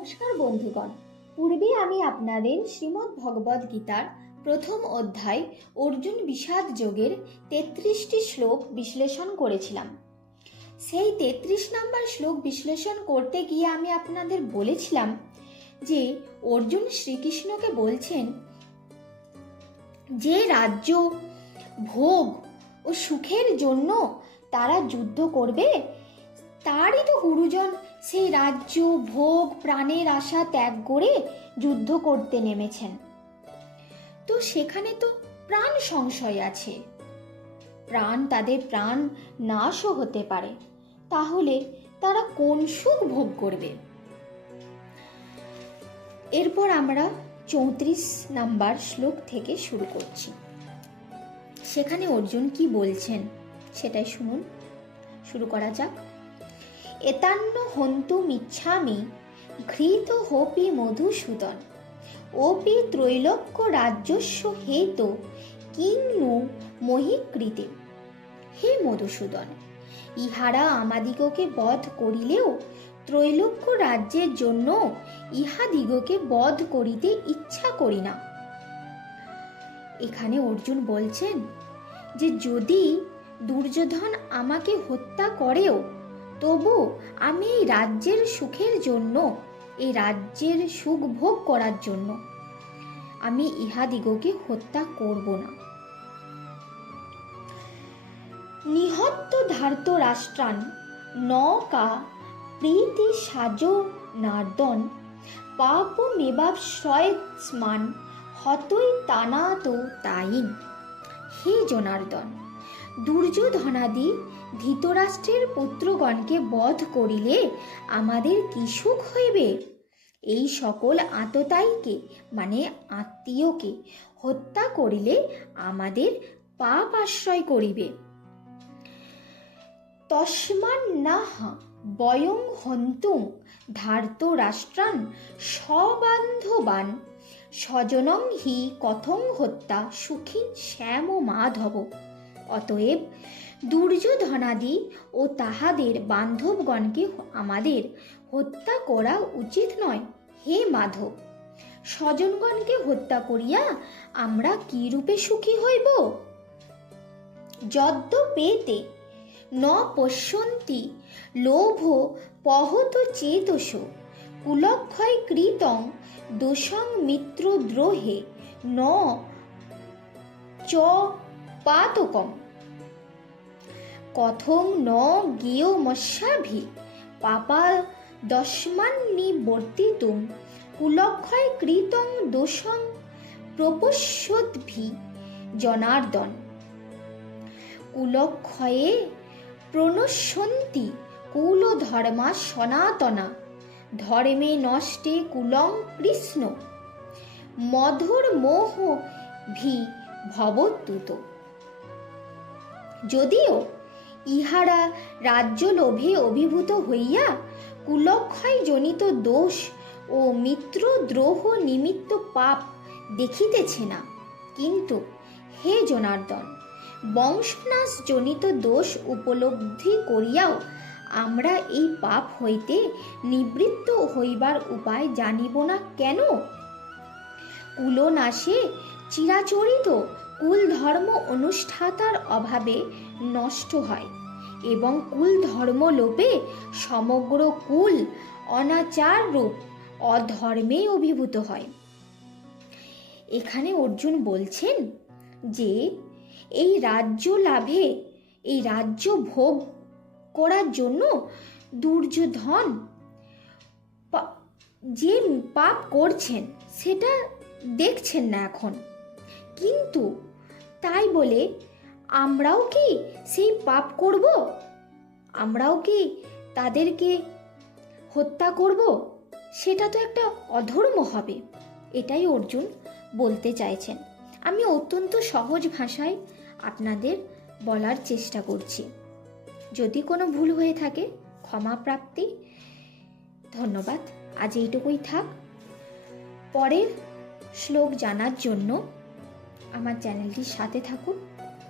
নমস্কার বন্ধুগণ, পূর্বে আমি আপনাদের শ্রীমদ্ ভগবদ গীতার প্রথম অধ্যায় অর্জুন বিষাদ যোগের 33টি শ্লোক বিশ্লেষণ করেছিলাম। সেই 33 নম্বর শ্লোক বিশ্লেষণ করতে গিয়ে আমি আপনাদের বলেছিলাম যে অর্জুন শ্রীকৃষ্ণকে বলছেন যে রাজ্য, ভোগ ও সুখের জন্য তারা যুদ্ধ করবে, তারই তো গুরুজন সেই রাজ্য, ভোগ, প্রাণের আশা ত্যাগ করে যুদ্ধ করতে নেমেছেন। তো সেখানে তো প্রাণ সংশয় আছে, তাদের প্রাণ নাশও হতে পারে। তাহলে তারা কোন সুখ ভোগ করবে? এরপর আমরা 34 নাম্বার শ্লোক থেকে শুরু করছি। সেখানে অর্জুন কি বলছেন সেটাই শুনুন। শুরু করা যাক। এতান্ন হন্তু মিচ্ছামি ঘৃত হোপি মধুসূদন ওপি ত্রৈলোক্য রাজ্যস্য হেতু কিং নু মহিকৃতে। হে মধুসূদন, ইহারা আমাদিগকে বধ করিলেও ত্রৈলোক্য রাজ্যের জন্য ইহাদিগকে বধ করিতে ইচ্ছা করি না। এখানে অর্জুন বলছেন যে যদি দুর্যোধন আমাকে হত্যা করেও তবু আমি এই রাজ্যের সুখের জন্য, এই রাজ্যের সুখ ভোগ করার জন্য আমি ইহাদিগকে হত্যা করব না। নিহত্ত ধার্ত রাষ্ট্রান নকা প্রীতি সাজ নার্দন পাপ মেবাশ্রয়স্মান হতই তানাত তাইন। হে জনার্দন, দুর্যোধনাদি ধৃতরাষ্ট্রের পুত্রগণকে বধ করিলে আমাদের কি সুখ হইবে? এই সকল আততায়ীকে মানে আত্মীয়কে হত্যা করিলে আমাদের পাপ আশ্রয় করিবে। তস্মান নাহ বয়ং হন্তুং ধার্ত রাষ্ট্রান সবান্ধবান স্বজনং হি কথং হত্যা সুখী শ্যাম মাধব। অতএব দুর্যোধনাদি ও তাহাদের বান্ধবগণকে আমাদের হত্যা করা উচিত নয়। হে মাধব, স্বজনগণকে হত্যা করিয়া আমরা কি রূপে সুখী হইব? যদ্যপেতে ন পশ্যন্তি লোভ পহত চেতস কুলক্ষয় কৃতং দোষং মিত্রদ্রোহে ন চ পাতকম কথং ন জ্ঞেয়মস্যাভি পাপা দস্মান্নিবর্তিতুম কুলক্ষয় কৃতং দোষং প্রপশ্যদ্ভি জনার্দন। কুলক্ষয়ে প্রণশ্যন্তি কুলধর্মা সনাতনা ধর্মে নষ্টে কুলং কৃষ্ণ মধুর মোহ ভি ভবত্যুত। যদিও ইহারা রাজ্য লোভে অভিভূত হইয়া কুলক্ষয় জনিত দোষ ও মিত্রদ্রোহ নিমিত্ত পাপ দেখিতেছে না, কিন্তু হে জনার্দন, বংশনাশ জনিত দোষ উপলব্ধি করিয়াও আমরা এই পাপ হইতে নিবৃত্ত হইবার উপায় জানিব না কেন? কুলনাশে চিরাচরিত কুল ধর্ম অনুষ্ঠাতার অভাবে নষ্ট হয় এবং কুল ধর্ম লোপে সমগ্র কুল অনাচার রূপ অধর্মে অভিভূত হয়। এখানে অর্জুন বলছেন যে এই রাজ্য লাভে, এই রাজ্য ভোগ করার জন্য দুর্যোধন যে পাপ করছেন সেটা দেখছেন না এখন, কিন্তু তাই বলে আমরাও কি সেই পাপ করব? আমরাও কি তাদেরকে হত্যা করব? সেটা তো একটা অধর্ম হবে। এটাই অর্জুন বলতে চাইছেন। আমি অত্যন্ত সহজ ভাষায় আপনাদের বলার চেষ্টা করছি। যদি কোনো ভুল হয়ে থাকে ক্ষমা প্রাপ্তি। ধন্যবাদ। আজ এইটুকুই থাক। পরের শ্লোক জানার জন্য আমার চ্যানেলটির সাথে থাকুন।